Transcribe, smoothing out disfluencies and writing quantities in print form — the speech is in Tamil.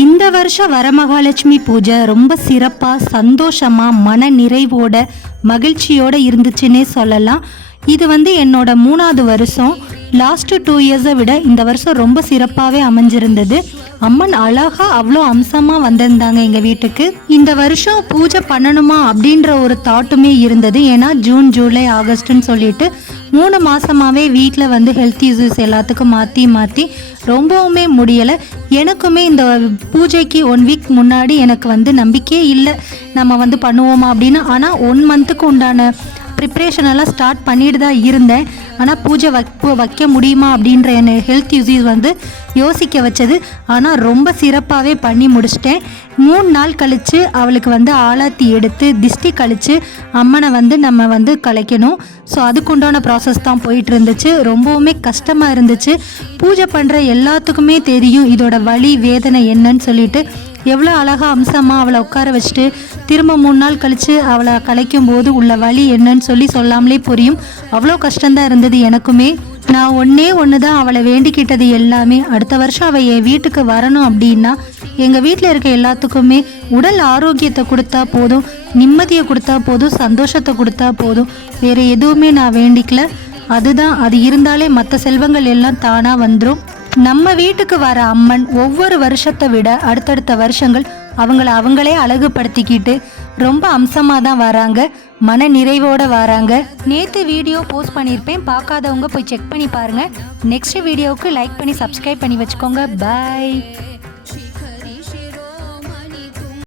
இந்த வருஷம் வரமகாலட்சுமி பூஜை ரொம்ப சிறப்பாக சந்தோஷமாக மன நிறைவோட மகிழ்ச்சியோடு இருந்துச்சுன்னே சொல்லலாம். இது என்னோட 3வது வருஷம். லாஸ்ட்டு 2 இயர்ஸை விட இந்த வருஷம் ரொம்ப சிறப்பாகவே அமைஞ்சிருந்தது. அம்மன் அழகா அவ்வளோ அம்சமாக வந்திருந்தாங்க எங்கள் வீட்டுக்கு. இந்த வருஷம் பூஜை பண்ணணுமா அப்படின்ற ஒரு தாட்டுமே இருந்தது. ஏன்னா ஜூன் ஜூலை ஆகஸ்ட்னு சொல்லிட்டு 3 மாதமாகவே வீட்டில் ஹெல்த் இஷ்யூஸ் எல்லாத்துக்கும் மாற்றி ரொம்பவுமே முடியலை. எனக்குமே இந்த பூஜைக்கு 1 வீக் முன்னாடி எனக்கு நம்பிக்கையே இல்லை நம்ம பண்ணுவோமா அப்படின்னு. ஆனால் 1 மந்த்துக்கு உண்டான ப்ரிப்ரேஷன் எல்லாம் ஸ்டார்ட் பண்ணிட்டு தான் இருந்தேன். ஆனால் பூஜை வைக்க முடியுமா அப்படின்ற என்ன ஹெல்த் இஷ்யூஸ் யோசிக்க வச்சது. ஆனால் ரொம்ப சிறப்பாகவே பண்ணி முடிச்சிட்டேன். 3 நாள் கழித்து அவளுக்கு ஆலாத்தி எடுத்து திஷ்டி கழித்து அம்மனை நம்ம கலைக்கணும். ஸோ அதுக்குண்டான ப்ராசஸ் தான் போயிட்டு இருந்துச்சு. ரொம்பவுமே கஷ்டமாக இருந்துச்சு. பூஜை பண்ணுற எல்லாத்துக்குமே தெரியும் இதோட வலி வேதனை என்னன்னு சொல்லிட்டு. எவ்வளோ அழகாக அம்சமாக அவளை உட்கார வச்சுட்டு திரும்ப 3 நாள் கழித்து அவளை கலைக்கும் போது உள்ள வலி என்னன்னு சொல்லாமலே புரியும். அவ்வளோ கஷ்டம்தான் இருந்தது எனக்குமே. நான் ஒன்று தான் அவளை வேண்டிக்கிட்டது எல்லாமே, அடுத்த வருஷம் அவள் என் வீட்டுக்கு வரணும் அப்படின்னா எங்கள் வீட்டில் இருக்க எல்லாத்துக்குமே உடல் ஆரோக்கியத்தை கொடுத்தா போதும், நிம்மதியை கொடுத்தா போதும், சந்தோஷத்தை கொடுத்தா போதும். வேறு எதுவுமே நான் வேண்டிக்கல. அது இருந்தாலே மற்ற செல்வங்கள் எல்லாம் தானாக வந்துடும். நம்ம வீட்டுக்கு வர அம்மன் ஒவ்வொரு வருஷத்தை விட அடுத்தடுத்த வருஷங்கள் அவங்களே அழகுபடுத்திக்கிட்டு ரொம்ப அம்சமாக தான் வராங்க, மன நிறைவோடு வராங்க. நேற்று வீடியோ போஸ்ட் பண்ணியிருப்பேன், பார்க்காதவங்க போய் செக் பண்ணி பாருங்கள். நெக்ஸ்ட் வீடியோவுக்கு லைக் பண்ணி சப்ஸ்கிரைப் பண்ணி வச்சுக்கோங்க. பாய்.